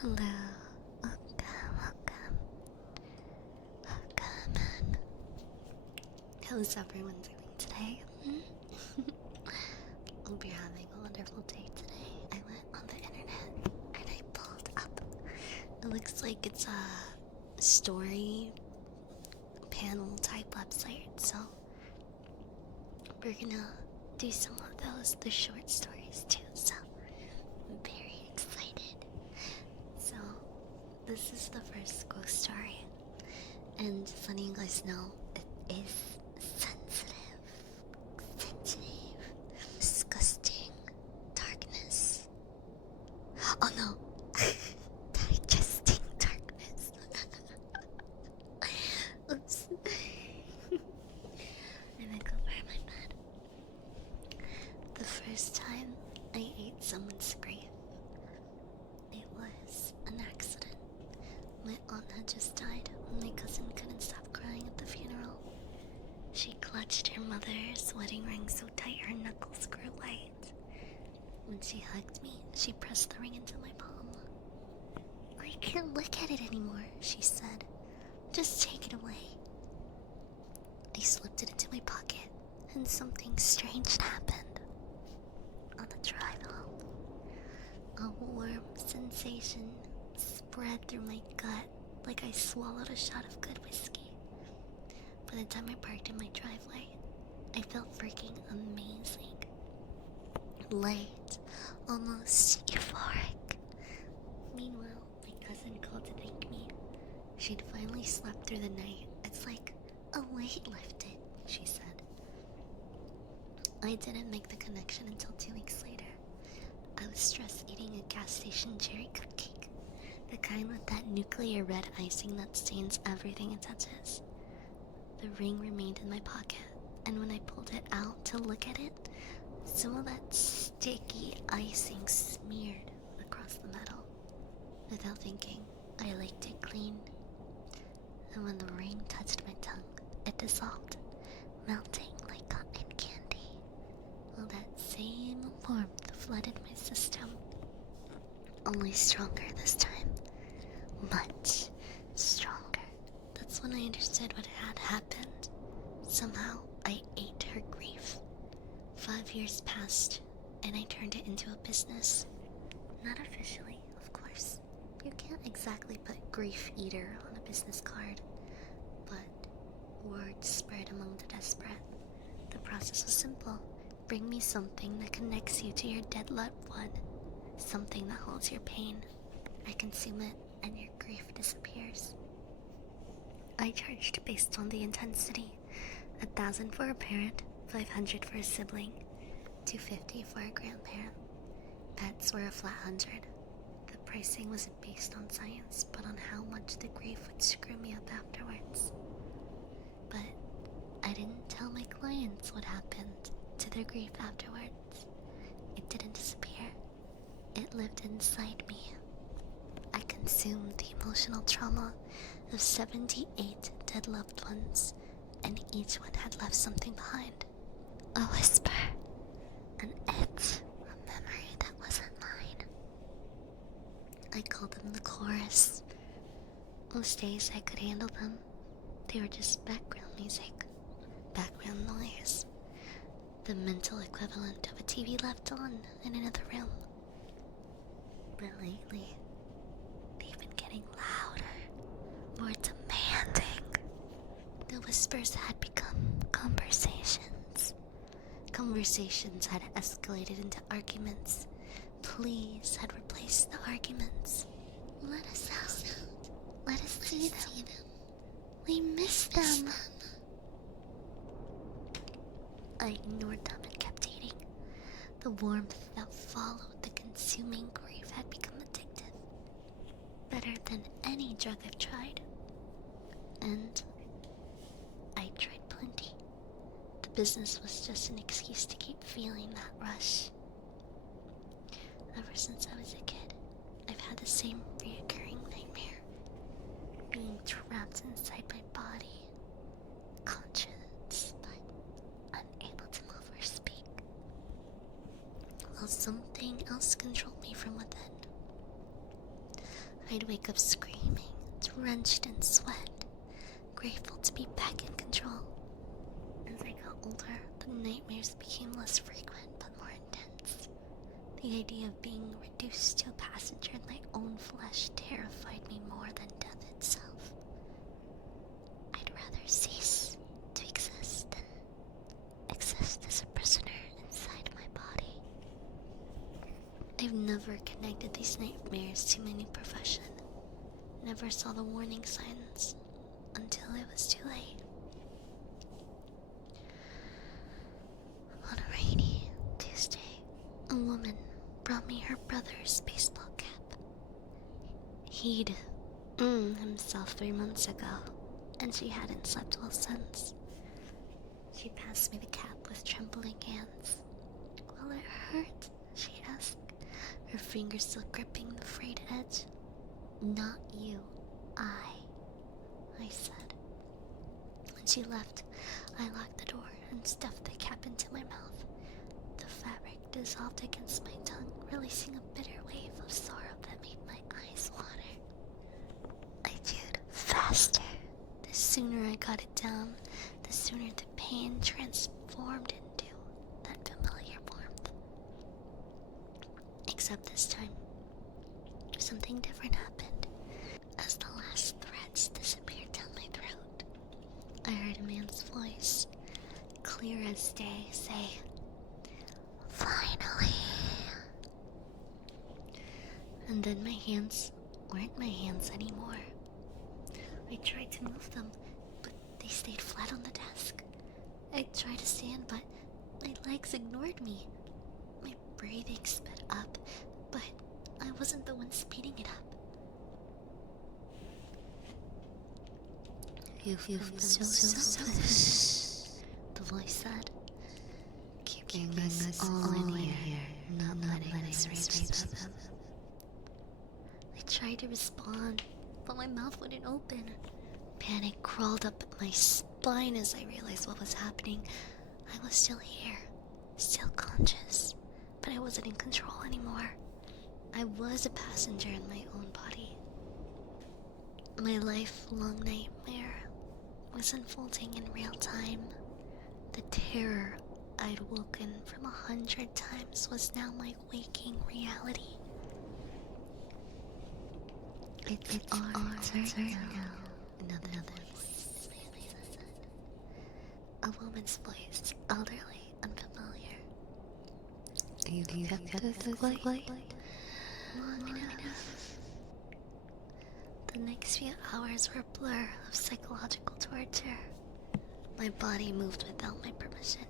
Hello. Welcome. Welcome. How's everyone doing today? Hope you're having a wonderful day today. I went on the internet and I pulled up. It looks like it's a story panel type website, so we're gonna do some of those, the short stories too, so I'm very excited. So, this is the first ghost story, and just letting you guys know, it is sensitive, disgusting, darkness. Oh no, digesting darkness. Oops. I might go for my bed. The first time I ate someone's grief, it was an accident. My aunt had just died when my cousin couldn't stop crying at the funeral. She clutched her mother's wedding ring so tight her knuckles grew white. When she hugged me, she pressed the ring into my palm. "I can't look at it anymore," she said. "Just take it away." I slipped it into my pocket, and something strange happened. On the drive home, a warm sensation spread through my gut like I swallowed a shot of good whiskey. By the time I parked in my driveway, I felt freaking amazing. Light, almost euphoric. Meanwhile, my cousin called to thank me. She'd finally slept through the night. It's like a weight lifted, she said. I didn't make the connection until 2 weeks later. I was stress eating a gas station cherry cupcake, the kind with that nuclear red icing that stains everything it touches. The ring remained in my pocket, and when I pulled it out to look at it, some of that sticky icing smeared across the metal. Without thinking, I licked it clean. And when the ring touched my tongue, it dissolved, melting like cotton candy. While that same warmth flooded my system. Only stronger this time. Much stronger. That's when I understood what had happened. Somehow, I ate her grief. 5 years passed, and I turned it into a business. Not officially, of course. You can't exactly put grief eater on a business card. But word spread among the desperate. The process was simple. Bring me something that connects you to your dead loved one. Something that holds your pain. I consume it, and your grief disappears. I charged based on the intensity. 1,000 for a parent, 500 for a sibling, 250 for a grandparent. Pets were a flat 100. The pricing wasn't based on science, but on how much the grief would screw me up afterwards. But I didn't tell my clients what happened to their grief afterwards. It didn't disappear. It lived inside me. I consumed the emotional trauma of 78 dead loved ones, and each one had left something behind. A whisper, an itch, a memory that wasn't mine. I called them the chorus. Most days I could handle them. They were just background music, background noise, the mental equivalent of a TV left on in another room. But lately, they've been getting louder, more demanding. The whispers had become conversations. Conversations had escalated into arguments. Pleas had replaced the arguments. Let us out. Let us see them. We miss them. I ignored them and kept eating. The warmth that followed the consuming grief had become addictive. Better than any drug I've tried. And I tried plenty. The business was just an excuse to keep feeling that rush. Ever since I was a kid, I've had the same reoccurring nightmare. Being trapped inside my body, conscious but unable to move or speak, while something else controlled me from within. I'd wake up screaming, drenched in sweat, grateful to be back in control. As I got older, the nightmares became less frequent but more intense. The idea of being reduced to a passenger in my own flesh terrified me more than death itself. I'd rather cease to exist than exist as a prisoner inside my body. I've never connected these nightmares to any profession. Never saw the warning signs until it was too late. On a rainy Tuesday, a woman brought me her brother's baseball cap. He'd himself 3 months ago, and she hadn't slept well since. She passed me the cap with trembling hands. "Will it hurt?" she asked, her fingers still gripping the frayed edge. "Not you, I said. When she left, I locked the door and stuffed the cap into my mouth. The fabric dissolved against my tongue, releasing a bitter wave of sorrow that made my eyes water. I chewed faster. The sooner I got it down, the sooner the pain transformed into that familiar warmth. Except this time, something different happened. As the last threads disappeared down my throat, I heard a man's voice, clear as day, say, "Finally." And then my hands weren't my hands anymore. I tried to move them, but they stayed flat on the desk. I tried to stand, but my legs ignored me. My breathing sped up, but I wasn't the one speeding it up. You've been so selfish, the voice said. Keeping us all in here, not letting us reach them. I tried to respond, but my mouth wouldn't open. Panic crawled up my spine as I realized what was happening. I was still here, still conscious, but I wasn't in control anymore. I was a passenger in my own body. My lifelong nightmare was unfolding in real time. The terror I'd woken from 100 times was now my waking reality. It's our turn now. Another voice. A woman's voice, elderly, unfamiliar. You've kept us quiet long enough. The next few hours were a blur of psychological torture. My body moved without my permission.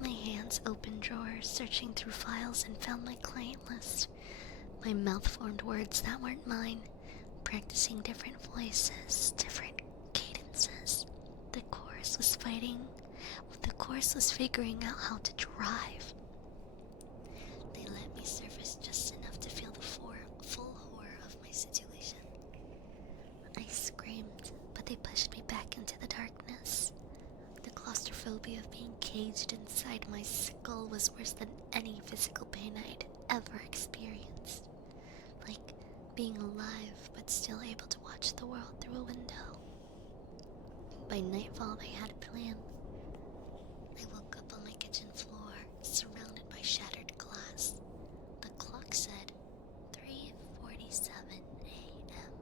My hands opened drawers, searching through files, and found my client list. My mouth formed words that weren't mine, practicing different voices, different cadences. The chorus was fighting. The chorus was figuring out how to drive. They let me surface just enough to feel the full horror of my situation. I screamed, but they pushed me back into the darkness. The claustrophobia of being caged inside my skull was worse than any physical pain I'd ever experienced. Like being alive, but still able to watch the world through a window. By nightfall, I had a plan. I woke up on my kitchen floor, surrounded by shattered glass. The clock said 3:47 a.m.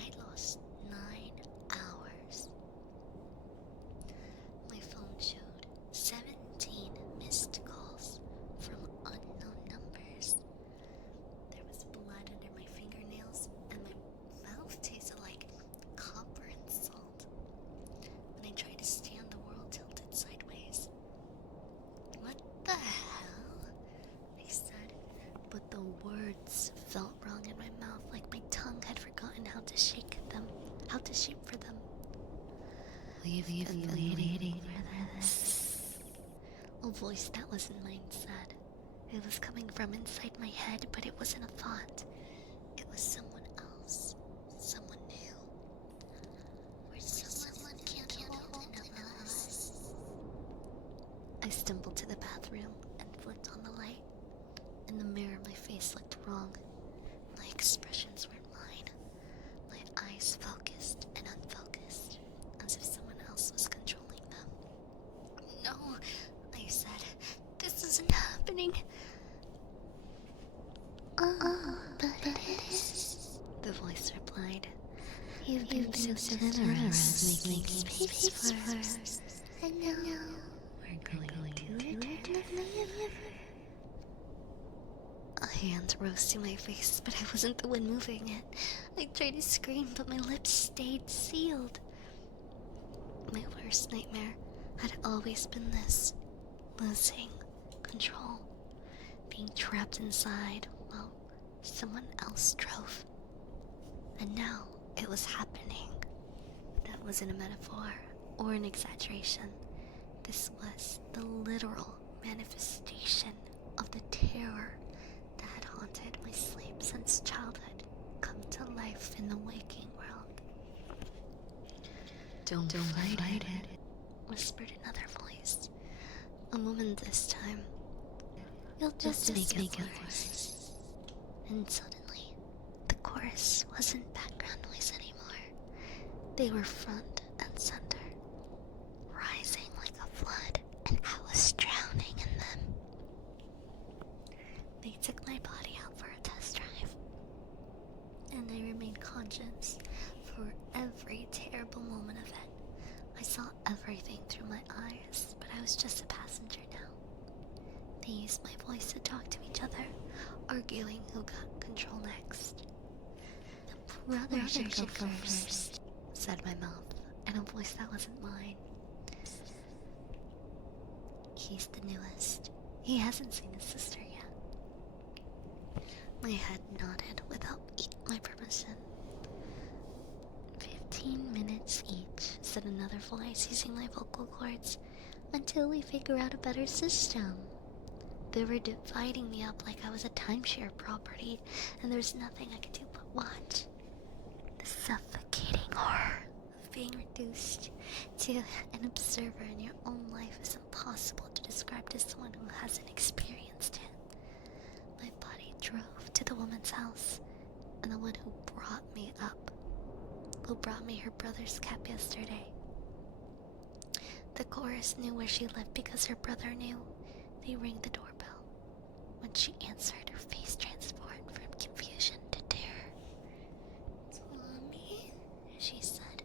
I'd lost 9 hours. My phone showed 17 missed calls from unknown numbers. There was blood under my fingernails, and my mouth tasted like copper and salt. When I tried to stand, the world tilted sideways. "What the hell?" I said, but the words felt wrong in my mouth, like my tongue had forgotten how to shape for them. We've been waiting for this. A voice that wasn't mine said. It was coming from inside my head, but it wasn't a thought. It was someone else, someone new. Where someone can't hold us. I stumbled to the bathroom and flicked on the light. In the mirror, my face looked wrong. My expression replied, "You've been so generous, making space for us. And now we're going to eternally." A hand rose to my face, but I wasn't the one moving it. I tried to scream, but my lips stayed sealed. My worst nightmare had always been this: losing control, being trapped inside while someone else drove. And now it was happening. That wasn't a metaphor or an exaggeration. This was the literal manifestation of the terror that had haunted my sleep since childhood come to life in the waking world. Don't fight it, whispered another voice. A woman this time. You'll just make it worse. And suddenly, the chorus wasn't background noise anymore. They were front and center, rising like a flood, and I was drowning in them. They took my body out for a test drive, and I remained conscious for every terrible moment of it. I saw everything through my eyes, but I was just a passenger now. They used my voice to talk to each other, arguing who got control next. "The brother should go first," said my mouth, in a voice that wasn't mine. "He's the newest. He hasn't seen his sister yet." My head nodded without my permission. 15 minutes each, said another voice using my vocal cords, "until we figure out a better system." They were dividing me up like I was a timeshare property, and there was nothing I could do but watch. The suffocating horror of being reduced to an observer in your own life is impossible to describe to someone who hasn't experienced it. My body drove to the woman's house, and the one who brought me her brother's cap yesterday. The chorus knew where she lived because her brother knew. They rang the doorbell. When she answered, her face transformed from confusion to terror. "Tommy," she said.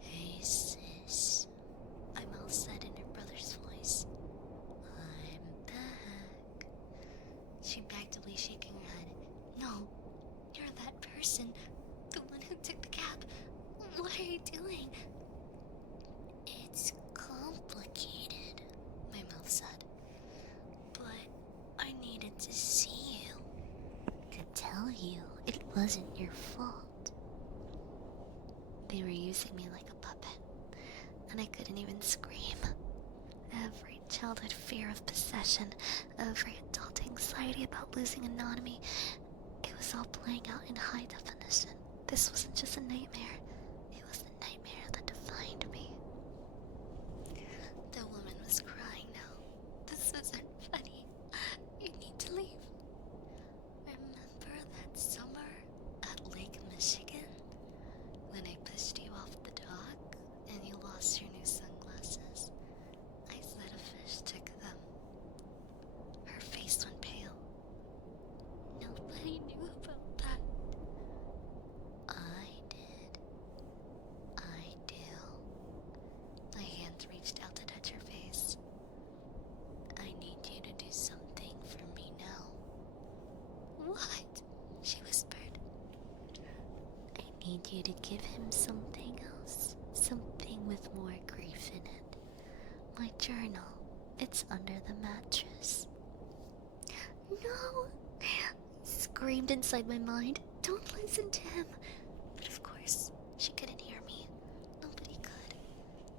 "Hey, sis," my mouth said in her brother's voice. "I'm back." She backed away, shaking her head. "No, you're that person, the one who took the cab. What are you doing?" "It's complicated," my mouth said. "But I needed to see you, to tell you it wasn't your fault." They were using me like a puppet, and I couldn't even scream. Every childhood fear of possession, every adult anxiety about losing autonomy, it was all playing out in high definition. This wasn't just a nightmare, it was the nightmare that defined me. The woman was crying now. "This isn't funny. You need to leave. Remember that summer at Lake Michigan when I pushed you off the dock and you lost your new sunglasses? I said a fish took them." Her face went pale. "Nobody knew about that." "I did. I do." My hand reached out to touch her face. "I need you to do something for me now." "What?" she whispered. "I need you to give him something else. Something with more grief in it. My journal. It's under the mattress." "No!" I screamed inside my mind. "Don't listen to him." But of course, she couldn't hear me. Nobody could.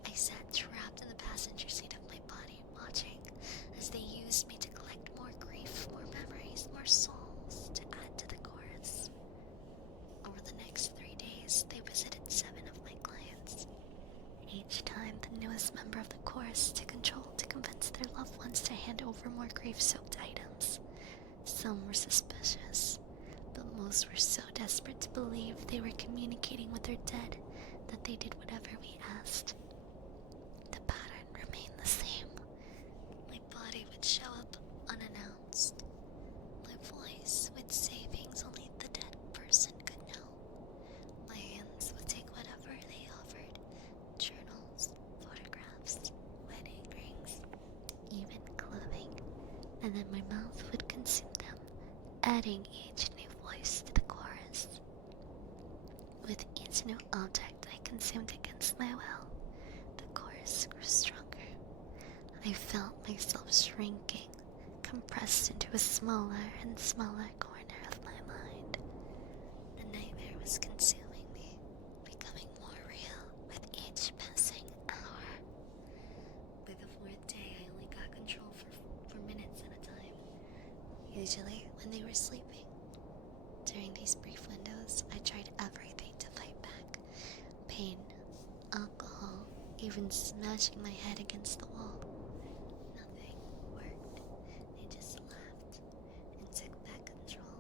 I sat trapped in the passenger seat of my body, watching as they used me to collect more grief, more memories, more souls to add to the chorus. Over the next 3 days, they visited 7 of my clients. Each time, the newest member of the chorus took control to convince their loved ones to hand over more grief-soaked items. Some were suspicious, but most were so desperate to believe they were communicating with their dead that they did whatever we asked. The pattern remained the same. My body would show up unannounced. My voice would say things only the dead person could know. and then my mouth would consume them, adding each new voice to the chorus. With each new object I consumed against my will, the chorus grew stronger. I felt myself shrinking, compressed into a smaller and smaller corner of my mind. The nightmare was consuming me, becoming more real with each passing hour. By the fourth day, I only got control for minutes at a time, usually when they were sleeping. During these brief windows, I tried everything to fight back. Pain, alcohol, even smashing my head against the wall. Nothing worked. They just laughed and took back control,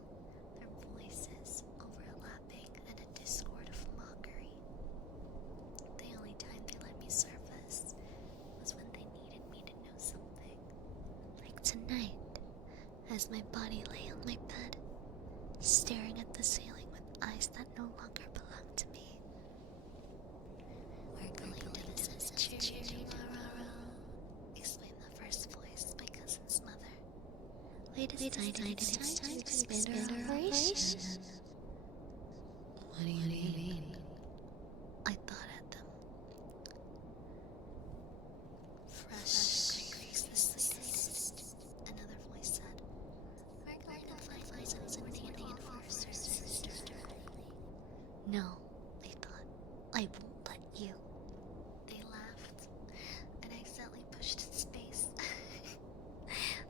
their voices overlapping in a discord of mockery. The only time they let me surface was when they needed me to know something. Like tonight, as my body lay on my bed, staring at the ceiling with eyes that no longer belonged to me. We're going to the cemetery tomorrow, explained the first voice, my cousin's mother. We decided it's time to expand our operation. What do you mean? I thought at them. Fresh creeks this latest, another voice said. We're going to find license and DNA enforcers directly. No, I thought. I won't let you. They laughed and accidentally pushed space.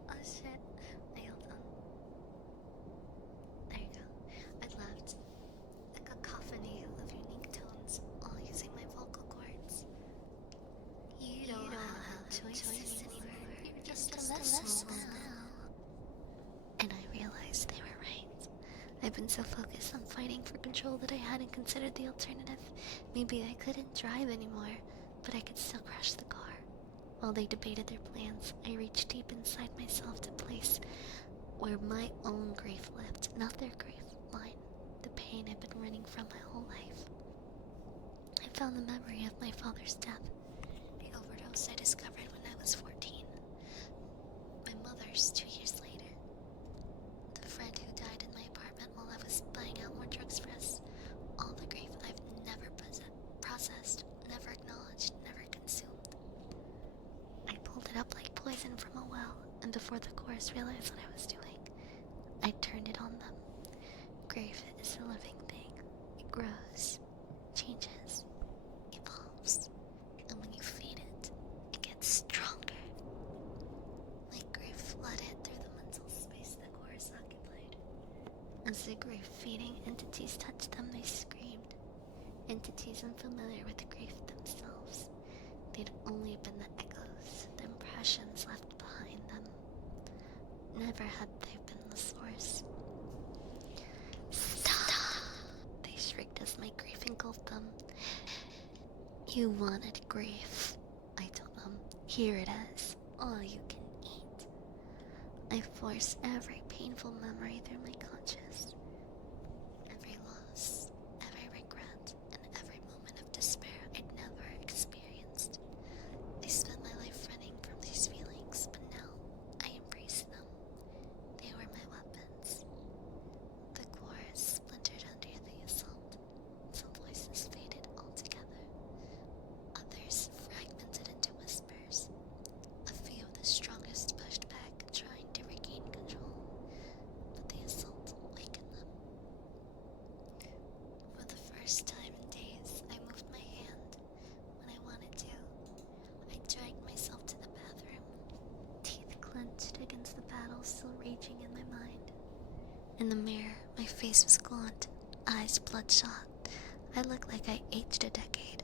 Oh shit. I held on. There you go. I laughed. A cacophony of unique tones, all using my vocal cords. You don't have choices anymore. You're just a vessel now. And I realized they were right. I've been so focused on fighting for control that I hadn't considered the alternative. Maybe I couldn't drive anymore, but I could still crash the car. While they debated their plans, I reached deep inside myself to place where my own grief lived, not their grief, mine. The pain I've been running from my whole life. I found the memory of my father's death, the overdose I discovered when I was 14. My mother's 2 years later. The friend who died in my apartment while I was buying out more drugs for us. All the grief I've never processed, never acknowledged, never consumed. I pulled it up like poison from a well, and before the chorus realized what I was doing, I turned it on them. Grief is a living thing. It grows, changes, evolves, and when you feed it, it gets stronger. My grief flooded through the mental space the chorus occupied. As the grief-feeding entities touched them, they screamed. Entities unfamiliar with grief themselves. They'd only been the echoes, the impressions left behind them. Never had they been the source. Stop! They shrieked as my grief engulfed them. You wanted grief, I told them. Here it is, all you can eat. I forced every painful memory through my conscious. Every loss, every regret, and every moment of despair I'd never experienced. I spent my life running from these feelings, but now I embrace them. They were my weapons. The chorus splintered under the assault. Some voices faded altogether. Others fragmented into whispers. A few of the strongest pushed back, trying to regain control, but the assault awakened them. For the first time in days, I moved my hand when I wanted to. I dragged myself to the bathroom, teeth clenched against the battle still raging in my mind. In the mirror, my face was gaunt, eyes bloodshot. I looked like I aged a decade,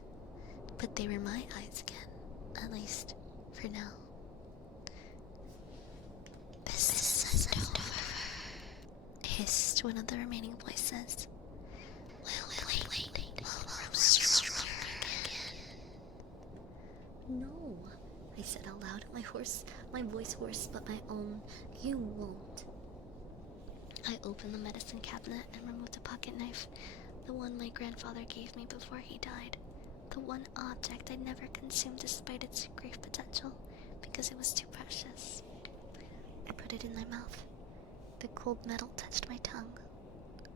but they were my eyes again, at least for now. This isn't over, hissed one of the remaining voices. We'll grow stronger again. No, I said out loud, my voice hoarse but my own. You won't. I opened the medicine cabinet and removed a pocket knife, the one my grandfather gave me before he died. The one object I'd never consumed despite its grief potential, because it was too precious. I put it in my mouth. The cold metal touched my tongue.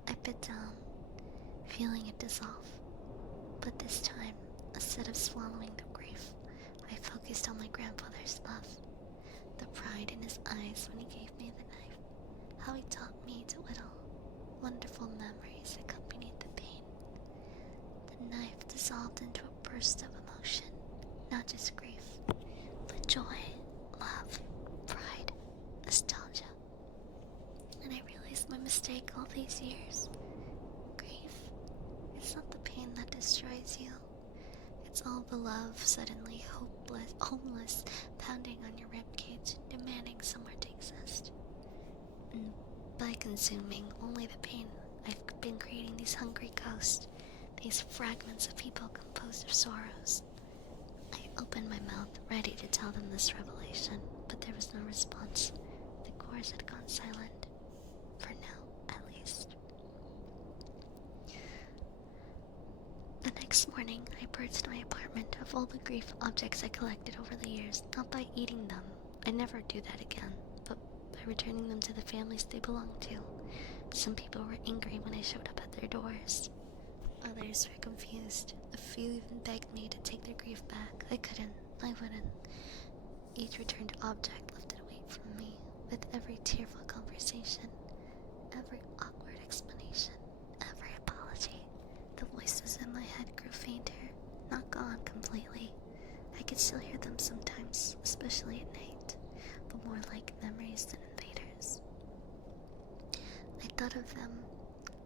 I bit down, feeling it dissolve. But this time, instead of swallowing the grief, I focused on my grandfather's love, the pride in his eyes when he gave me the knife, how he taught me to whittle. Wonderful memories accompanied the pain. The knife dissolved into a burst of emotion, not just grief, but joy, love, pride, nostalgia. And I realized my mistake all these years. Grief, it's not the pain that destroys you. It's all the love suddenly homeless, pounding on your ribcage, demanding somewhere to exist. And by consuming only the pain, I've been creating these hungry ghosts, these fragments of people composed of sorrows. I opened my mouth, ready to tell them this revelation, but there was no response. The chorus had gone silent. For now, at least. The next morning, I purged my apartment of all the grief objects I collected over the years, not by eating them. I'd never do that again, but by returning them to the families they belonged to. Some people were angry when I showed up at their doors. Others were confused. A few even begged me to take their grief back. I couldn't. I wouldn't. Each returned object lifted weight from me, with every tearful conversation, every awkward explanation, every apology. The voices in my head grew fainter, not gone completely. I could still hear them sometimes, especially at night, but more like memories than invaders. I thought of them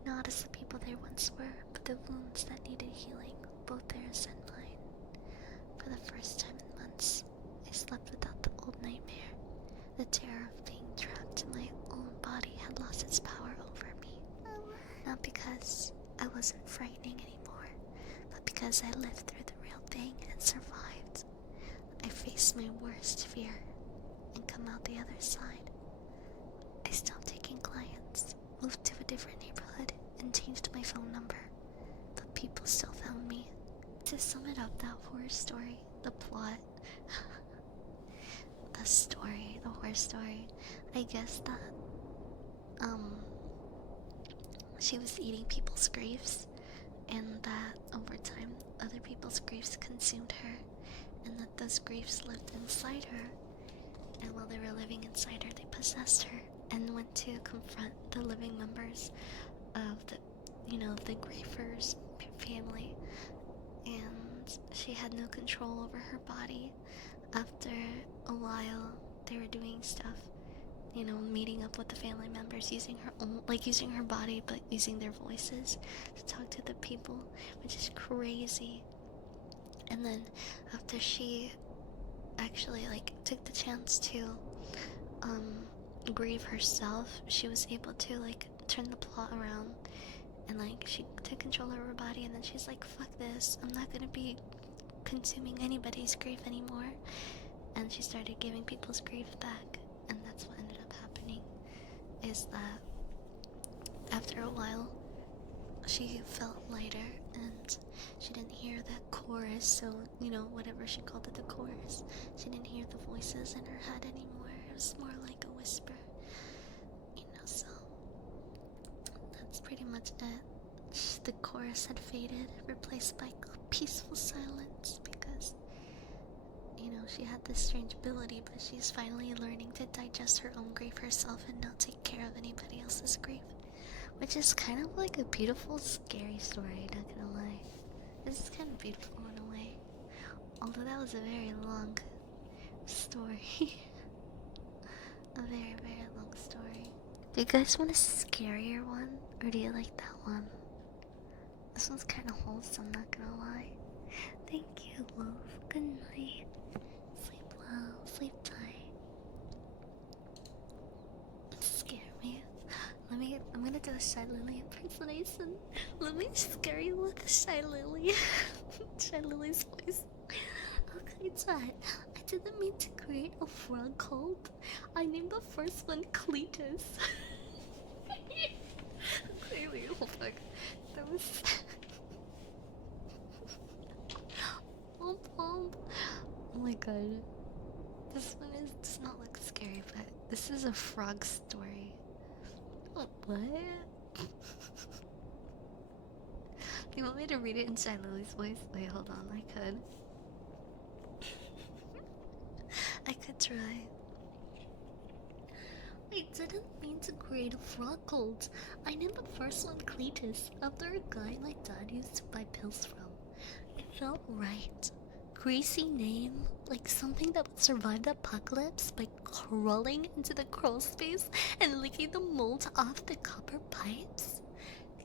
not as the people they once were, but the wounds that needed healing, both theirs and mine. For the first time in months, I slept without the old nightmare. The terror of being trapped in my own body had lost its power over me. Not because I wasn't frightening anymore, but because I lived through the real thing and survived. I faced my worst fear and come out the other side. I stopped taking clients, moved to a different neighborhood, and changed my phone number. But people still found me. To sum it up, that horror story, the plot, the horror story, I guess that, she was eating people's griefs, and that over time, other people's griefs consumed her, and that those griefs lived inside her, and while they were living inside her, they possessed her, and went to confront the living members of the griefers' family, and she had no control over her body. After a while, they were doing stuff, meeting up with the family members, using her body, but using their voices to talk to the people, which is crazy. And then after she actually took the chance to grieve herself, she was able to turn the plot around, and she took control of her body, and then she's like, fuck this, I'm not gonna be consuming anybody's grief anymore. And she started giving people's grief back, and that's what ended up happening, is that after a while she felt lighter, and she didn't hear that chorus, so whatever she called it, the chorus, she didn't hear the voices in her head anymore. It was more like a whisper, so that's pretty much it. The chorus had faded, replaced by peaceful silence, because she had this strange ability, but she's finally learning to digest her own grief herself and not take care of anybody else's grief. Which is kind of like a beautiful, scary story, not gonna lie. This is kind of beautiful in a way. Although that was a very long story. A very, very long story. Do you guys want a scarier one? Or do you like that one? This one's kind of wholesome, not gonna lie. Thank you, love. Good night. Sleep well, sleep tight. Scare me. I'm gonna do a Shy Lily impersonation. Let me scare you with a Shy Lily. Shy Lily's voice. Okay, Dad. I didn't mean to create a frog cult. I named the first one Cletus. Clearly, oh fuck. That was... Oh my god. This one does not look scary. scary, but this is a frog story. Oh, what? You want me to read it in Shy Lily's voice? Wait, hold on, I could. I could try. I didn't mean to create a frog cult. I named the first one Cletus, after a guy my dad used to buy pills from. It felt right. Greasy name, like something that would survive the apocalypse by crawling into the crawl space and licking the mold off the copper pipes.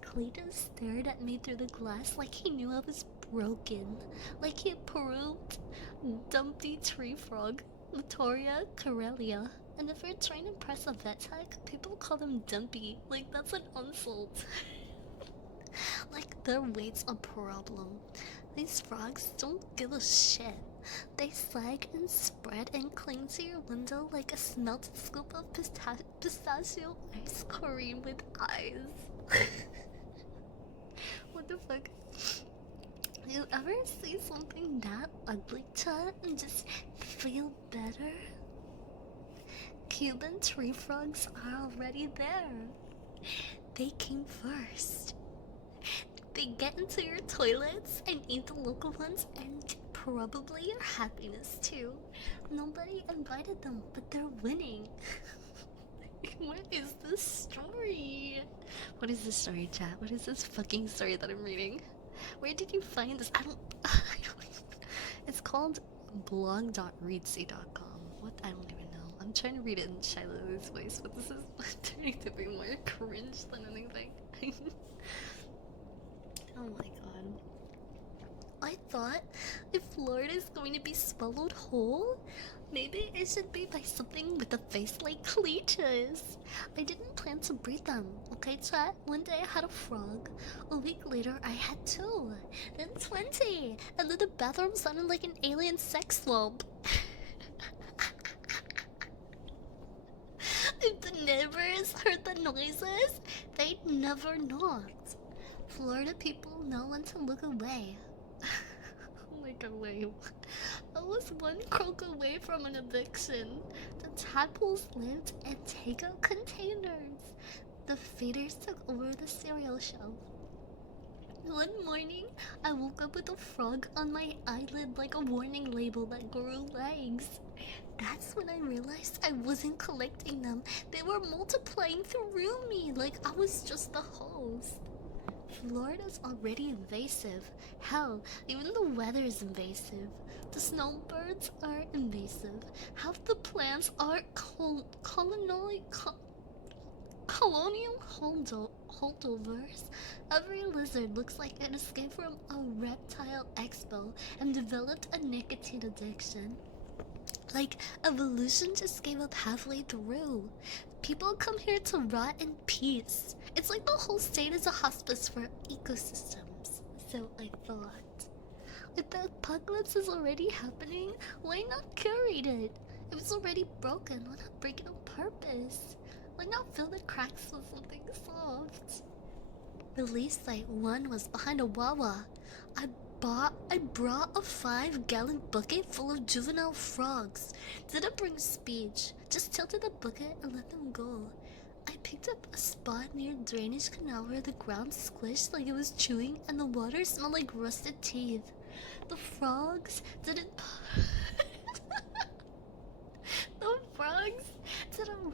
Cletus stared at me through the glass like he knew I was broken, like he approved Dumpy Tree Frog, Latoria Corellia. And if you're trying to impress a vet tech, people call them Dumpy, like that's an insult. Like their weight's a problem. These frogs don't give a shit. They sag and spread and cling to your window like a smelted scoop of pistachio ice cream with eyes. What the fuck? You ever see something that ugly, Chat, and just feel better? Cuban tree frogs are already there. They came first. They get into your toilets and eat the local ones and probably your happiness too. Nobody invited them, but they're winning. What is this story? What is this story, chat? What is this fucking story that I'm reading? Where did you find this? I don't It's called blog.readsy.com. What? I don't even know. I'm trying to read it in Shiloh's voice, but this is turning to be more cringe than anything. Oh my god. I thought if Florida is going to be swallowed whole, maybe it should be by something with a face like Cletus. I didn't plan to breed them, okay, chat? One day I had a frog. A week later I had 2. Then 20. And then the bathroom sounded like an alien sex swamp. If the neighbors heard the noises, they'd never knocked. Florida people know when to look away. Look away. I was one croak away from an eviction. The tadpoles lived in take-out containers. The feeders took over the cereal shelf. One morning, I woke up with a frog on my eyelid like a warning label that grew legs. That's when I realized I wasn't collecting them. They were multiplying through me like I was just the host. Florida's already invasive. Hell, even the weather's invasive. The snowbirds are invasive. Half the plants are colonial holdovers. Every lizard looks like it escaped from a reptile expo and developed a nicotine addiction. Like, evolution just gave up halfway through. People come here to rot in peace. It's like the whole state is a hospice for ecosystems. So I thought. If the apocalypse is already happening, why not curate it? If it's already broken, why not break it on purpose? Why not fill the cracks with something soft? Release site 1 was behind a Wawa. I brought a 5-gallon bucket full of juvenile frogs. Didn't bring speech, just tilted the bucket and let them go. I picked up a spot near a drainage canal where the ground squished like it was chewing and the water smelled like rusted teeth. The frogs didn't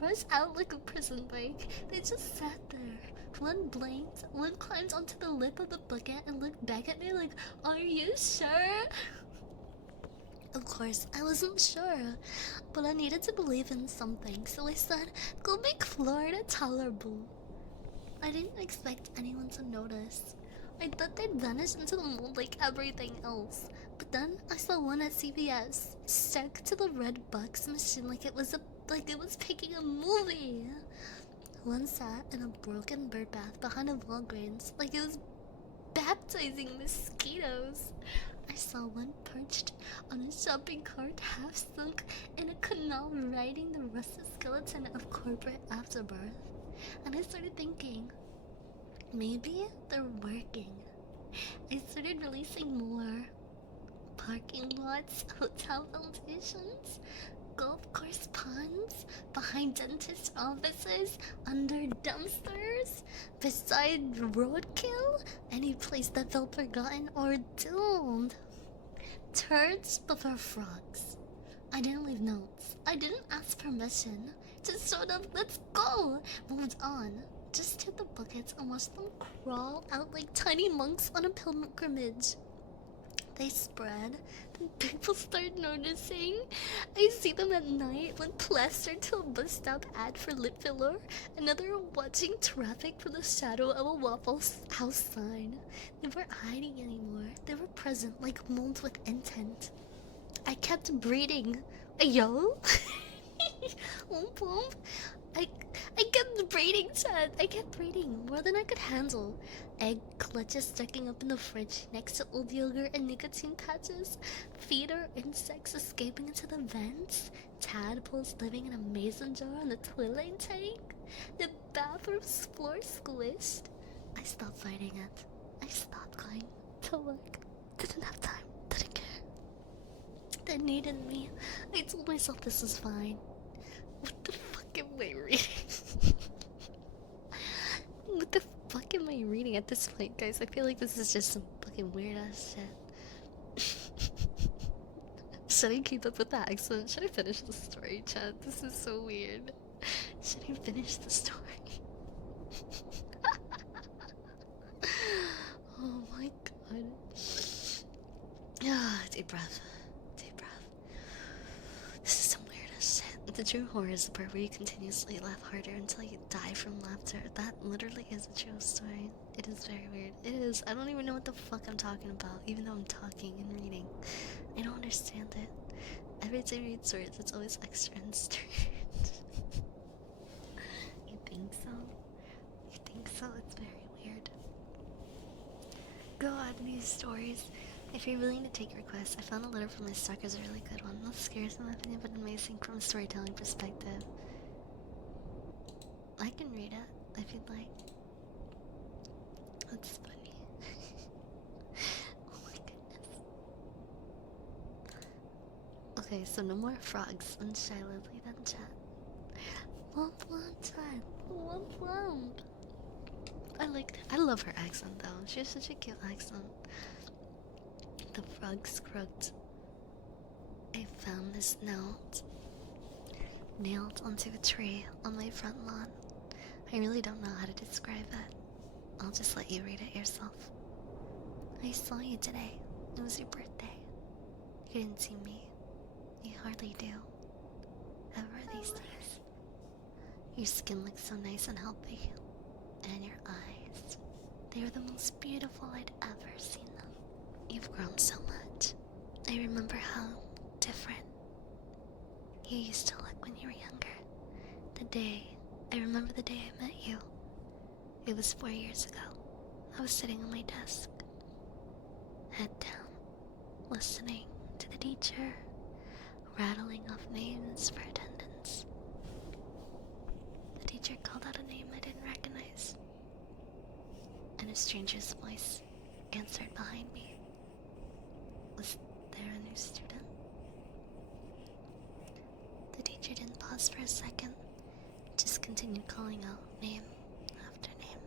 rush out like a prison break. They just sat there. One blinked, one climbed onto the lip of the bucket and looked back at me like, "Are you sure?" Of course, I wasn't sure, but I needed to believe in something, so I said, "Go make Florida tolerable." I didn't expect anyone to notice. I thought they'd vanish into the mold like everything else, but then I saw one at CVS, stuck to the red box machine like it was picking a movie. One sat in a broken bird bath behind a Walgreens like it was baptizing mosquitoes. I saw one perched on a shopping cart half sunk in a canal riding the rusted skeleton of corporate afterbirth. And I started thinking, maybe they're working. I started releasing more. Parking lots, hotel foundations, golf course ponds, behind dentist offices, under dumpsters, beside roadkill, any place that felt forgotten or doomed. Turds before frogs. I didn't leave notes. I didn't ask permission. Just showed up, let's go! Moved on. Just took the buckets and watched them crawl out like tiny monks on a pilgrimage. They spread, then people start noticing. I see them at night when plastered to a bus stop ad for lip filler, another watching traffic from the shadow of a Waffle House sign. They weren't hiding anymore. They were present like mold with intent. I kept breeding. Yo? Womp womp. I kept breeding, Chad. I kept breeding more than I could handle. Egg clutches stacking up in the fridge next to old yogurt and nicotine patches. Feeder insects escaping into the vents. Tadpoles living in a mason jar on the toilet tank. The bathroom floor squished. I stopped fighting it. I stopped going to work. Didn't have time. Didn't care. They needed me. I told myself this was fine. What the fuck am I reading? What the fuck am I reading at this point, guys? I feel like this is just some fucking weird ass shit. Should I keep up with the accent? Should I finish the story, chat? This is so weird. Should I finish the story? Oh my god. Ah, deep breath. Deep breath. This is some weird ass shit. The true horror is the part where you continuously laugh harder until you die from laughter. That literally is a true story. It is very weird. It is. I don't even know what the fuck I'm talking about, even though I'm talking and reading. I don't understand it. Every time I read stories, it's always extra and strange. You think so? You think so? It's very weird. Go on these stories. If you're willing to take requests, I found a letter from my stalker's a really good one. Not scary in my opinion, but amazing from a storytelling perspective. I can read it if you'd like. That's funny. Oh my goodness. Okay, so no more frogs and Shy Lily then chat. Womp womp chat. Womp womp. I love her accent though. She has such a cute accent. The frogs croaked. I found this note nailed onto a tree on my front lawn. I really don't know how to describe it. I'll just let you read it yourself. I saw you today. It was your birthday. You didn't see me. You hardly do. Ever these days. Your skin looks so nice and healthy. And your eyes. They are the most beautiful I'd ever seen them. You've grown so much. I remember how different you used to look when you were younger. I remember the day I met you. It was 4 years ago. I was sitting on my desk, head down, listening to the teacher, rattling off names for attendance. The teacher called out a name I didn't recognize, and a stranger's voice answered behind me. Was there a new student? The teacher didn't pause for a second, just continued calling out name after name.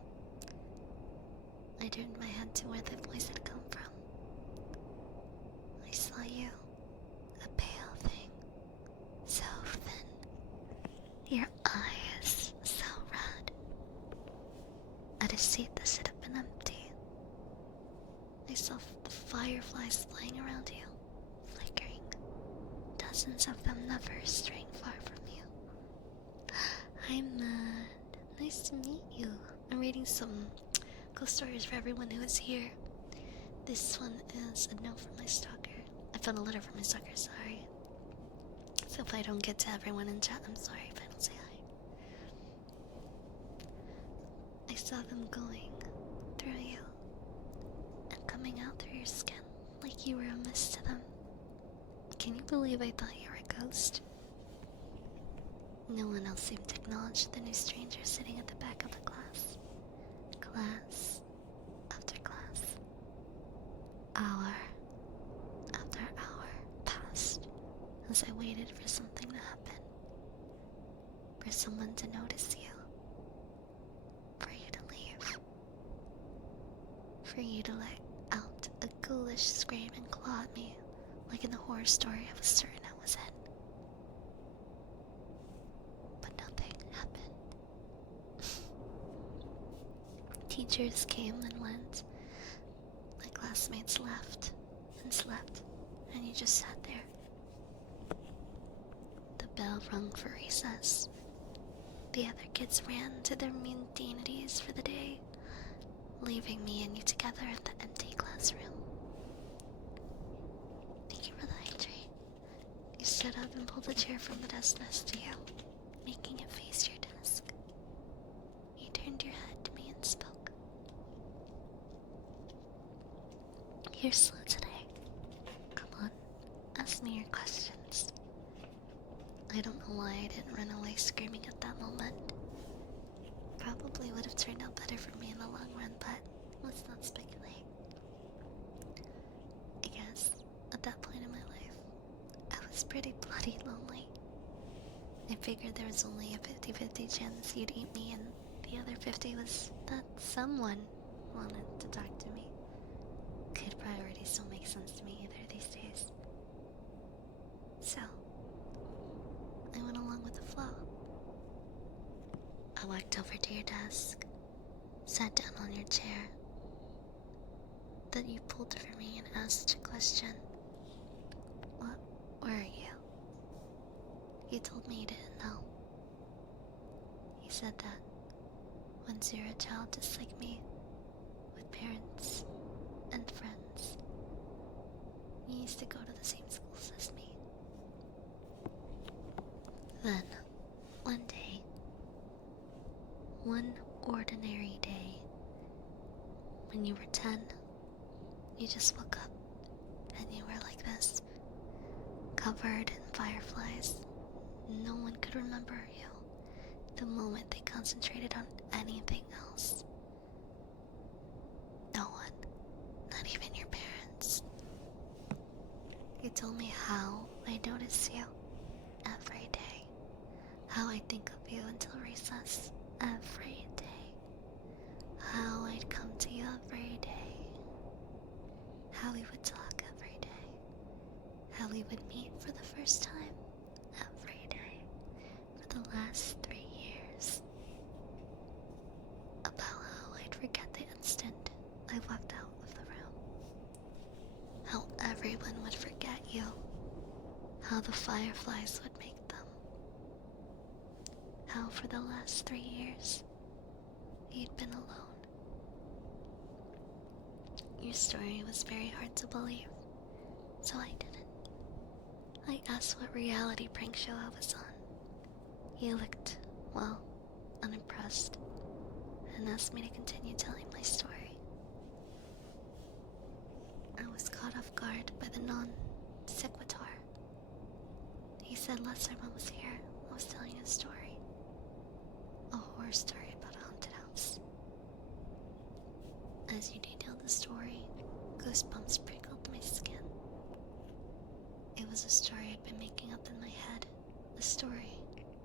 I turned my head to where the voice had come from. I saw you, a pale thing, so thin, your eyes so red, at a seat that should have been empty. I saw the fireflies flying around you, flickering, dozens of them never straying far from you. Hi, Matt. Nice to meet you. I'm reading some ghost stories for everyone who is here. This one is a note from my stalker. I found a letter from my stalker, sorry. So if I don't get to everyone in chat, I'm sorry if I don't say hi. I saw them going through you and coming out through your skin like you were a mist to them. Can you believe I thought you were a ghost? No one else seemed to acknowledge the new stranger sitting at the back of the class. Class after class. Hour after hour passed. as I waited for something to happen. For someone to notice you. For you to leave. For you to let out a ghoulish scream and claw at me, like in the horror story I was certain I was in. But nothing happened. Teachers came and went. My classmates left and slept, and you just sat there. The bell rung for recess. The other kids ran to their mundanities for the day, leaving me and you together in the empty classroom. Thank you for the hydrate. You stood up and pulled a chair from the desk next to you, making it face your desk. You turned your head to me and spoke. You're slow today. Come on, ask me your questions. I don't know why I didn't run away screaming at that moment. Probably would have turned out better for me in the long run, but let's not speculate. I guess, at that point in my life, I was pretty bloody lonely. I figured there was only a 50-50 chance you'd eat me, and the other 50 was that someone wanted to talk to me. Good priorities don't make sense to me either these days. So, I went along with the flow. I walked over to your desk, sat down on your chair. Then you pulled for me and asked a question. Where are you? You told me you didn't know. You said that once you're a child just like me, with parents and friends, you used to go to the same schools as me. Then, one day, one ordinary day, when you were 10, you just woke up and you were like this, covered in fireflies. No one could remember you the moment they concentrated on anything else. No one, not even your parents. You told me how I notice you every day, how I think of you until recess every day, how I'd come to you every day, how we would talk every day, how we would meet for the first time every day for the last 3 years, about how I'd forget the instant I walked out of the room, how everyone would forget you, how the fireflies would make them, how for the last 3 years you'd been alone. Your story was very hard to believe, so I didn't. I asked what reality prank show I was on. You looked, well, unimpressed, and asked me to continue telling my story. I was caught off guard by the non-sequitur. He said last time I was here, I was telling a story. A horror story about a haunted house. As you detailed the story, goosebumps prickled my skin. It was a story I'd been making up in my head, a story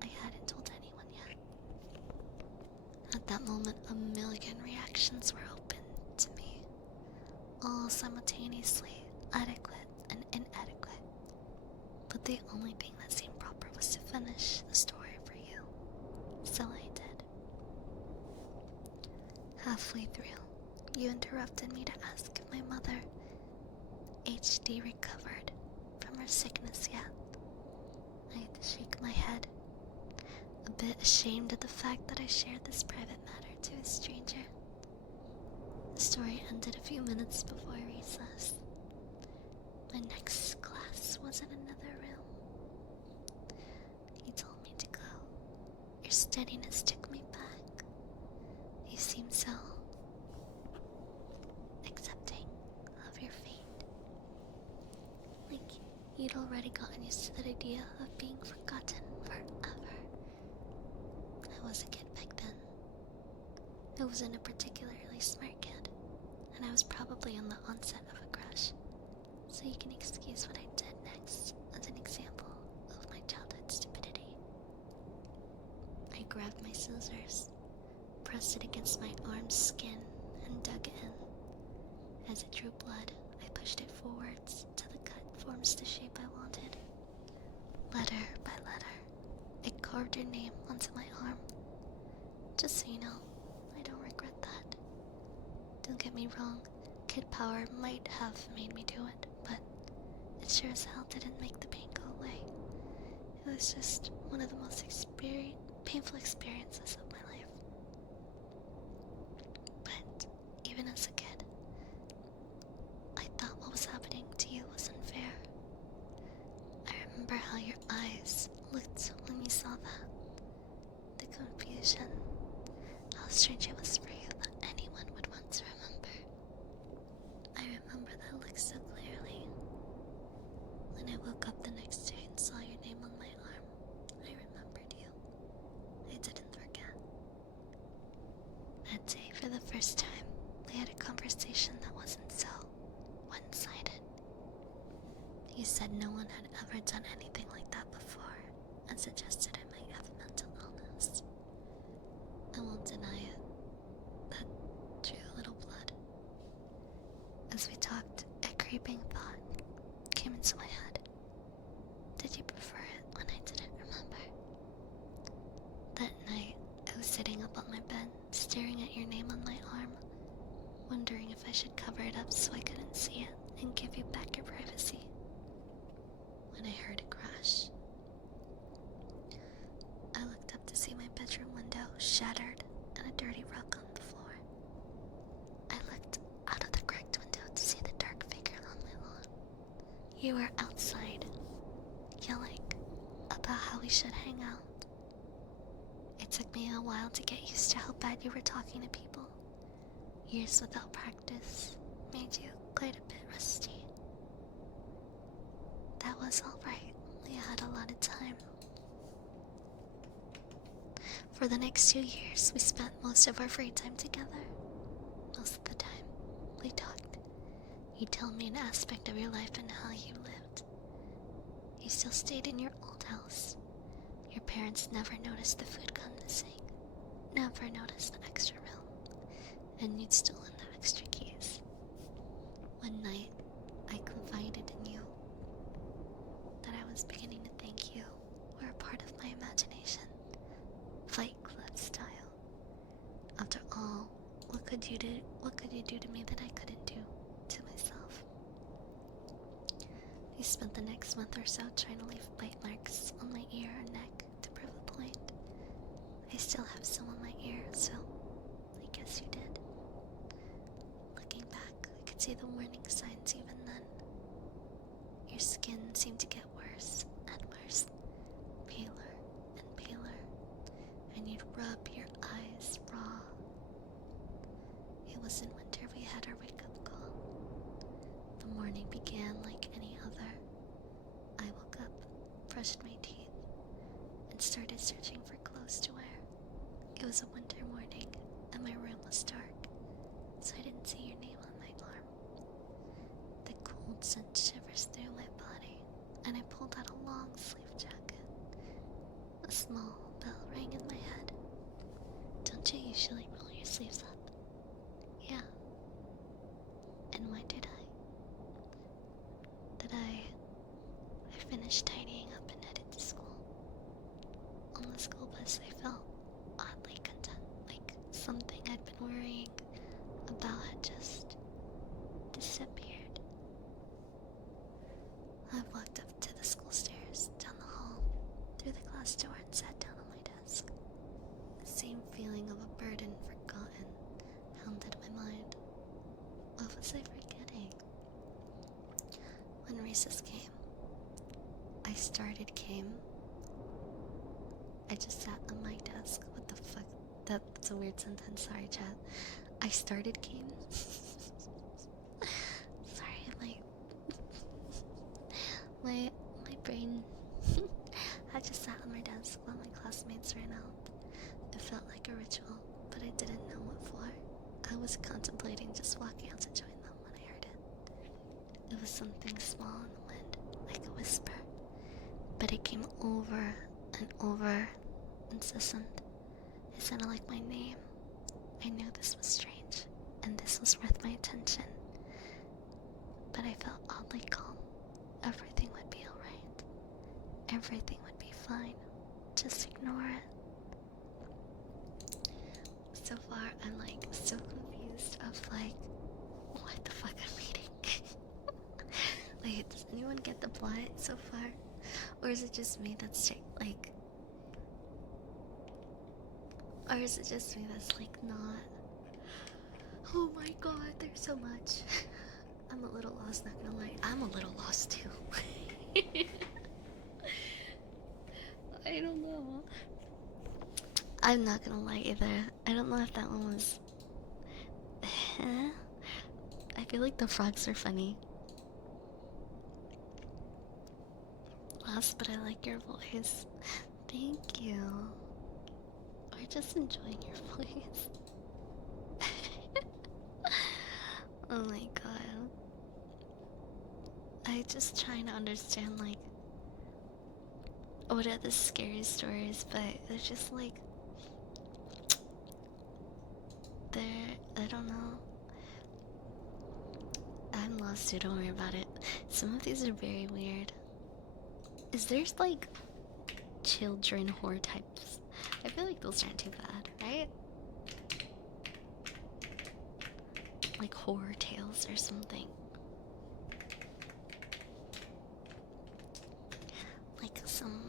I hadn't told anyone yet. At that moment, a million reactions were open to me, all simultaneously adequate and inadequate. But the only thing that seemed proper was to finish the story for you, so I did. Halfway through, you interrupted me to ask if my mother, HD, recovered from her sickness yet. I had to shake my head, a bit ashamed at the fact that I shared this private matter to a stranger. The story ended a few minutes before recess. My next class was in another room. You told me to go. Your steadiness took me back. You seemed so accepting of your fate. Like you'd already gotten used to that idea of being forgotten forever. I was a kid back then. I wasn't a particularly smart kid, and I was probably on the onset of a crush, so you can excuse what I did next as an example grabbed my scissors, pressed it against my arm's skin, and dug in. As it drew blood, I pushed it forwards till the cut forms the shape I wanted. Letter by letter, I carved your name onto my arm. Just so you know, I don't regret that. Don't get me wrong, kid power might have made me do it, but it sure as hell didn't make the pain go away. It was just one of the most painful experiences of my life. But even as a kid, I thought what was happening to you was unfair. I remember how your eyes looked when you saw that. The confusion. How strange it was for you that anyone would want to remember. I remember that look so clearly. When I woke up the next day and saw your name on my arm, I remembered you. I didn't forget. That day, for the first time, we had a conversation that wasn't so one-sided. You said no one had ever done anything like that before, and suggested I might have mental illness. I won't deny it. That drew a little blood. As we talked, a creeping thought came into my head. Did you prefer it when I didn't remember? That night, I was sitting up on my bed, staring at your name on my arm, wondering if I should cover it up so I couldn't see it and give you back your privacy. When I heard a crash, I looked up to see my bedroom window shattered and a dirty rug on the floor. I looked out of the cracked window to see the dark figure on my lawn. You were outside, yelling about how we should hang out. It took me a while to get used to how bad you were talking to people. Years without practice made you quite a bit rusty. That was alright. We had a lot of time. For the next 2 years, we spent most of our free time together. Most of the time, we talked. You told me an aspect of your life and how you lived. You still stayed in your old house. Your parents never noticed the food gone missing. Never noticed the extra room. And you'd stolen the extra keys. One night, I confided in you that I was beginning to think you were a part of my imagination. Fight Club style. After all, what could you do to me that I couldn't do to myself? We spent the next month or so trying to leave bite marks on my ear and neck to prove a point. I still have some on my ear, so I guess you did. Looking back, I could see the warning signs even then. Your skin seemed to get worse and worse, paler and paler, and you'd rub your eyes raw. It was in winter we had our wake-up call. The morning began like any other. I woke up, brushed my teeth, and started searching for clothes to wear. It was a winter morning, and my room was dark, so I didn't see your name on my arm. The cold sent shivers through my body, and I pulled out a long-sleeve jacket. A small bell rang in my head. Don't you usually roll your sleeves up? Yeah. And why did I? I finished tidying up and headed to school. On the school bus, I felt oddly content, like something I'd been worrying about had just disappeared. I walked up to the school stairs, down the hall, through the glass door, and sat down on my desk. The same feeling of a burden forgotten hounded my mind. What was I forgetting? When recess came, I just sat on my desk. What the fuck? That's a weird sentence. Sorry, chat. I started came. Sorry, my brain. I just sat on my desk while my classmates ran out. It felt like a ritual, but I didn't know what for. I was contemplating just walking out to join them when I heard it. It was something small in the wind, like a whisper, but it came over and over, incessant. It sounded like my name. I knew this was strange, and this was worth my attention. But I felt oddly calm. Everything would be alright. Everything would be fine. Just ignore it. So far, I'm like so confused of like, what the fuck I'm reading. Wait, does anyone get the plot so far? Or is it just me that's like, or is it just me that's like not? Oh my god, there's so much. I'm a little lost, not gonna lie. I'm a little lost too. I don't know. I'm not gonna lie either. I don't know if that one was. I feel like the frogs are funny. Lost, but I like your voice. Thank you. We're just enjoying your voice. Oh my god. I just trying to understand like what are the scary stories, but it's just like I don't know. I'm lost too, don't worry about it. Some of these are very weird. Is there's like children horror types? I feel like those aren't too bad, right? Like horror tales or something. Like some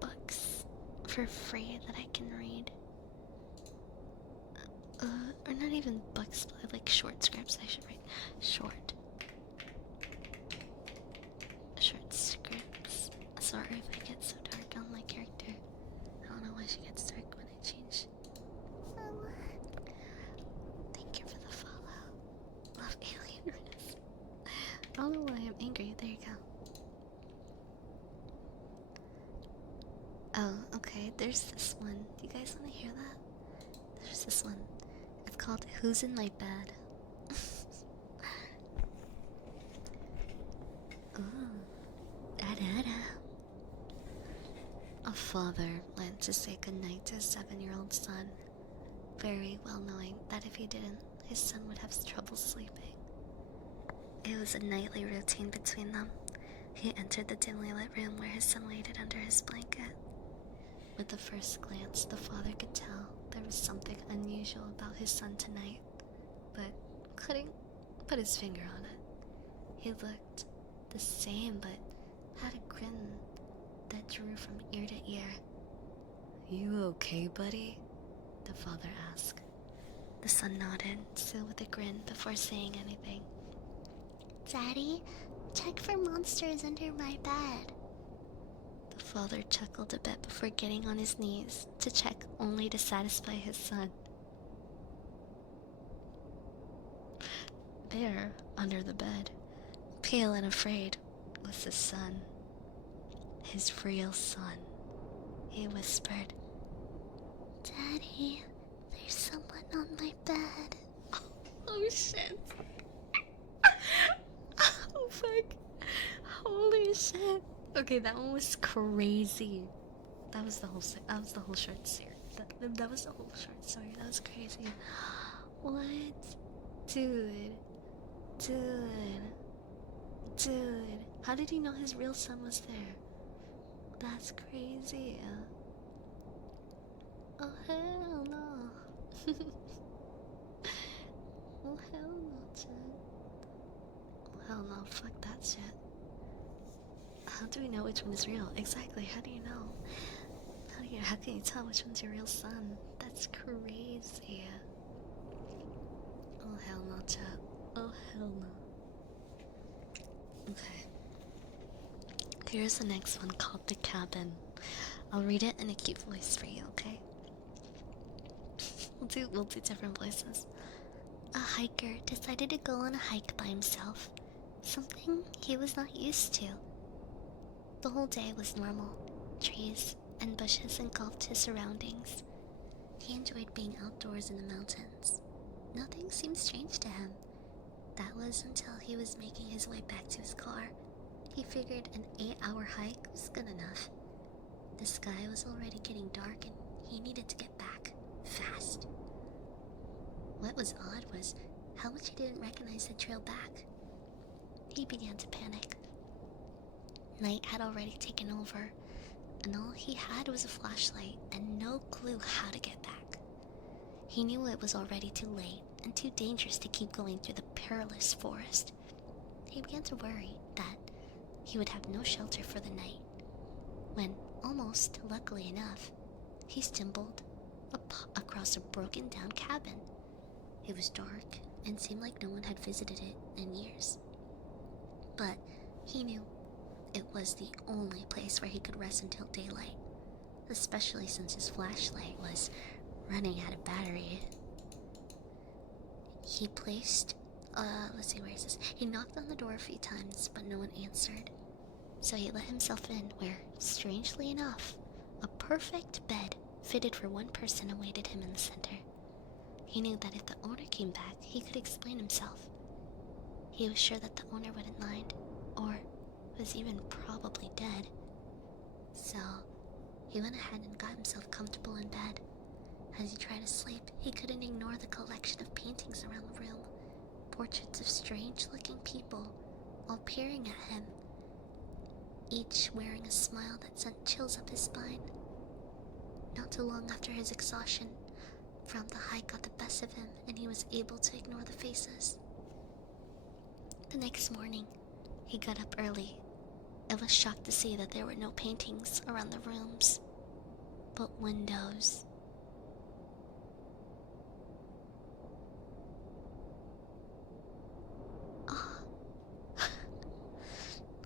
books for free that I can read. Or not even books, but like short scripts I should read. Short scripts. Sorry if I get so dark on my character. I don't know why she gets dark when I change. Thank you for the follow. Love Alien Riz. I don't know why I'm angry. There you go. Oh, okay. There's this one. Do you guys want to hear that? There's this one. It's called Who's in My Bed? Ooh. Da-da-da. A father went to say goodnight to his 7-year-old son, very well knowing that if he didn't, his son would have trouble sleeping. It was a nightly routine between them. He entered the dimly lit room where his son waited under his blanket. With the first glance, the father could tell there was something unusual about his son tonight, but couldn't put his finger on it. He looked the same, but had a grin that drew from ear to ear. "You okay, buddy?" the father asked. The son nodded, still with a grin, before saying anything. "Daddy, check for monsters under my bed." The father chuckled a bit before getting on his knees to check, only to satisfy his son. There, under the bed, pale and afraid, was his son. His real son. He whispered, "Daddy, there's someone on my bed." Oh shit. Oh fuck. Holy shit. Okay, that one was crazy. That was the whole short story. That was the whole short story. That was crazy. What? Dude. How did he know his real son was there? That's crazy. Oh hell no. Oh hell no, Chad. Oh hell no, fuck that shit. How do we know which one is real? Exactly, how do you know? How can you tell which one's your real son? That's crazy. Oh hell no, Chad. Oh hell no. Okay. Here's the next one called The Cabin. I'll read it in a cute voice for you, okay? We'll do different voices. A hiker decided to go on a hike by himself. Something he was not used to. The whole day was normal. Trees and bushes engulfed his surroundings. He enjoyed being outdoors in the mountains. Nothing seemed strange to him. That was until he was making his way back to his car. He figured an 8-hour hike was good enough. The sky was already getting dark and he needed to get back fast. What was odd was how much he didn't recognize the trail back. He began to panic. Night had already taken over, and all he had was a flashlight and no clue how to get back. He knew it was already too late and too dangerous to keep going through the perilous forest. He began to worry that he would have no shelter for the night, when, almost luckily enough, he stumbled across a broken down cabin. It was dark and seemed like no one had visited it in years. But he knew it was the only place where he could rest until daylight, especially since his flashlight was running out of battery. He placed, let's see, where is this? He knocked on the door a few times, but no one answered. So he let himself in where, strangely enough, a perfect bed fitted for one person awaited him in the center. He knew that if the owner came back, he could explain himself. He was sure that the owner wouldn't mind, or was even probably dead. So, he went ahead and got himself comfortable in bed. As he tried to sleep, he couldn't ignore the collection of paintings around the room. Portraits of strange-looking people, all peering at him, each wearing a smile that sent chills up his spine. Not too long after his exhaustion from the hike got the best of him, and he was able to ignore the faces. The next morning, he got up early and was shocked to see that there were no paintings around the rooms, but windows.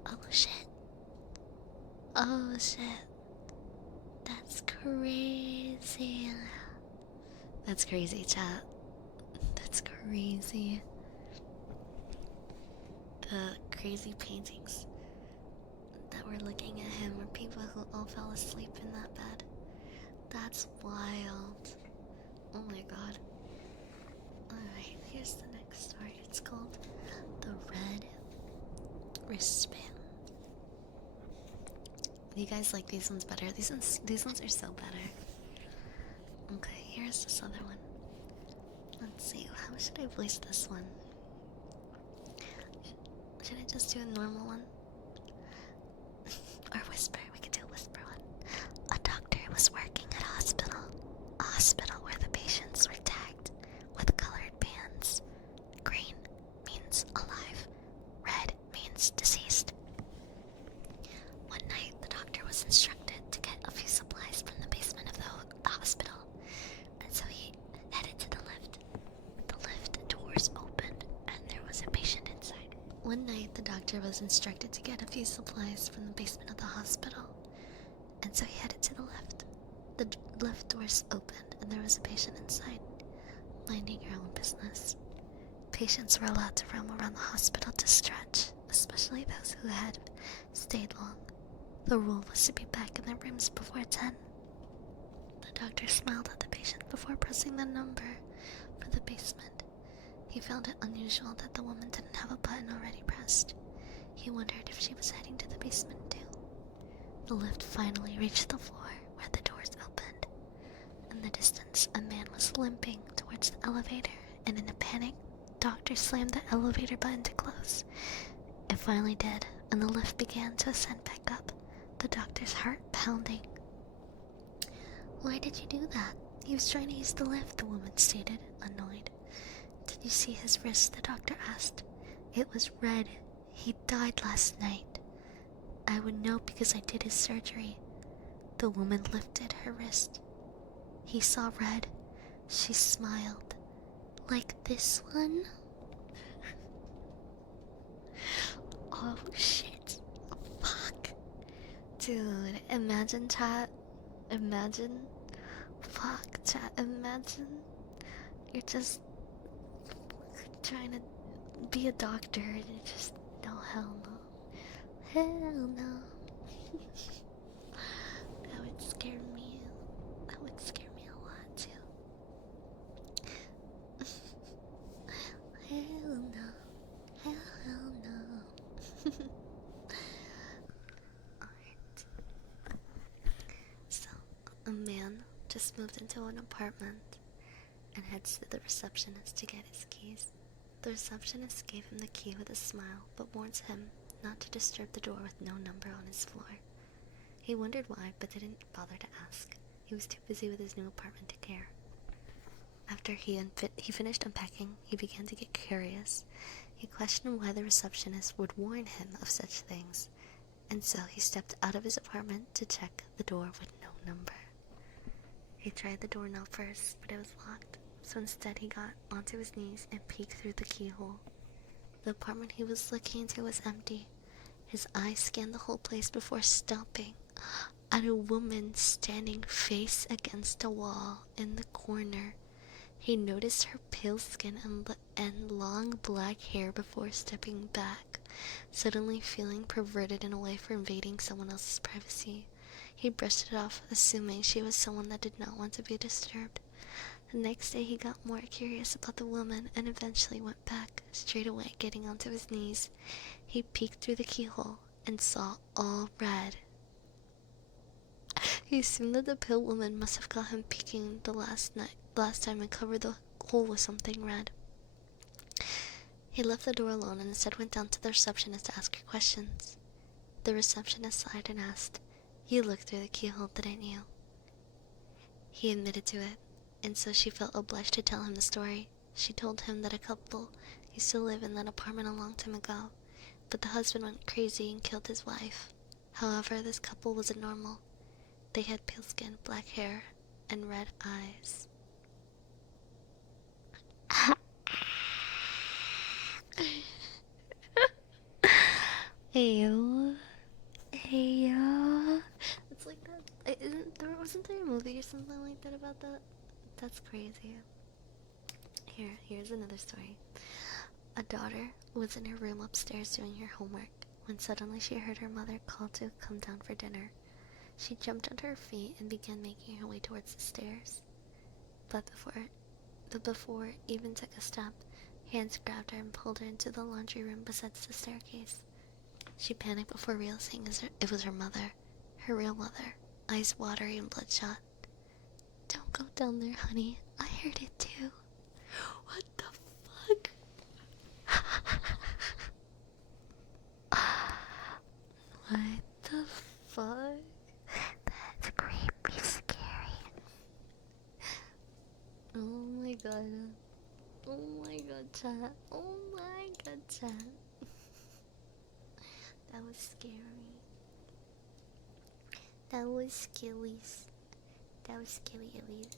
Oh shit. Oh shit. That's crazy. That's crazy, chat. That's crazy. The crazy paintings that were looking at him were people who all fell asleep in that bed. That's wild. Oh my god. Alright, here's the next story. It's called The Red Wristband. You guys like these ones better? These ones are so better. Okay, here's this other one. Let's see, how should I voice this one? Should I just do a normal one? Or whisper? We could do a whisper one. A doctor was working at a hospital where the patients were tagged with colored bands. Green means alive, red means deceased. One night, the doctor was instructed to get a few supplies from the basement of the hospital, and so he headed to the lift. The lift doors opened, and there was a patient inside. One night, the doctor was instructed to get a few supplies from the basement of the hospital, and so he headed to the lift. The lift doors opened, and there was a patient inside, minding her own business. Patients were allowed to roam around the hospital to stretch, especially those who had stayed long. The rule was to be back in their rooms before 10. The doctor smiled at the patient before pressing the number for the basement. He found it unusual that the woman didn't have a button already pressed. He wondered if she was heading to the basement too. The lift finally reached the floor where the doors opened. In the distance, a man was limping towards the elevator, and in a panic, the doctor slammed the elevator button to close. It finally did, and the lift began to ascend back up, the doctor's heart pounding. "Why did you do that? He was trying to use the lift," the woman stated, annoyed. "Did you see his wrist?" the doctor asked. "It was red. He died last night." "I would know because I did his surgery." The woman lifted her wrist. He saw red. She smiled. "Like this one?" Oh shit. Fuck. Dude, imagine chat. Imagine. Fuck chat. Imagine. You're just trying to be a doctor and you just. No, hell no. Hell no. That would scare me. That would scare me a lot too. Hell no. Hell no. Alright. just moved into an apartment and heads to the receptionist to get his keys. The receptionist gave him the key with a smile, but warns him not to disturb the door with no number on his floor. He wondered why, but didn't bother to ask. He was too busy with his new apartment to care. After he finished unpacking, he began to get curious. He questioned why the receptionist would warn him of such things, and so he stepped out of his apartment to check the door with no number. He tried the doorknob first, but it was locked, so instead he got onto his knees and peeked through the keyhole. The apartment he was looking into was empty. His eyes scanned the whole place before stopping at a woman standing face against a wall in the corner. He noticed her pale skin and long black hair before stepping back, suddenly feeling perverted in a way for invading someone else's privacy. He brushed it off, assuming she was someone that did not want to be disturbed. The next day he got more curious about the woman and eventually went back, straight away getting onto his knees. He peeked through the keyhole and saw all red. He assumed that the pale woman must have got him peeking the last time and covered the hole with something red. He left the door alone and instead went down to the receptionist to ask her questions. The receptionist sighed and asked, "You looked through the keyhole, didn't you?" He admitted to it, and so she felt obliged to tell him the story. She told him that a couple used to live in that apartment a long time ago, but the husband went crazy and killed his wife. However, this couple wasn't normal. They had pale skin, black hair, and red eyes. Ew. Ew. It's like that. Wasn't there a movie or something like that about that? That's crazy. Here's another story. A daughter was in her room upstairs doing her homework when suddenly she heard her mother call to come down for dinner. She jumped onto her feet and began making her way towards the stairs. But before even took a step, hands grabbed her and pulled her into the laundry room beside the staircase. She panicked before realizing it was her mother, her real mother, eyes watery and bloodshot. "Don't go down there, honey. I heard it too." What the fuck? What the fuck? That's creepy, scary. Oh my god. Oh my god, chat. Oh my god, chat. That was scary. That was scary. That was scary, Elise.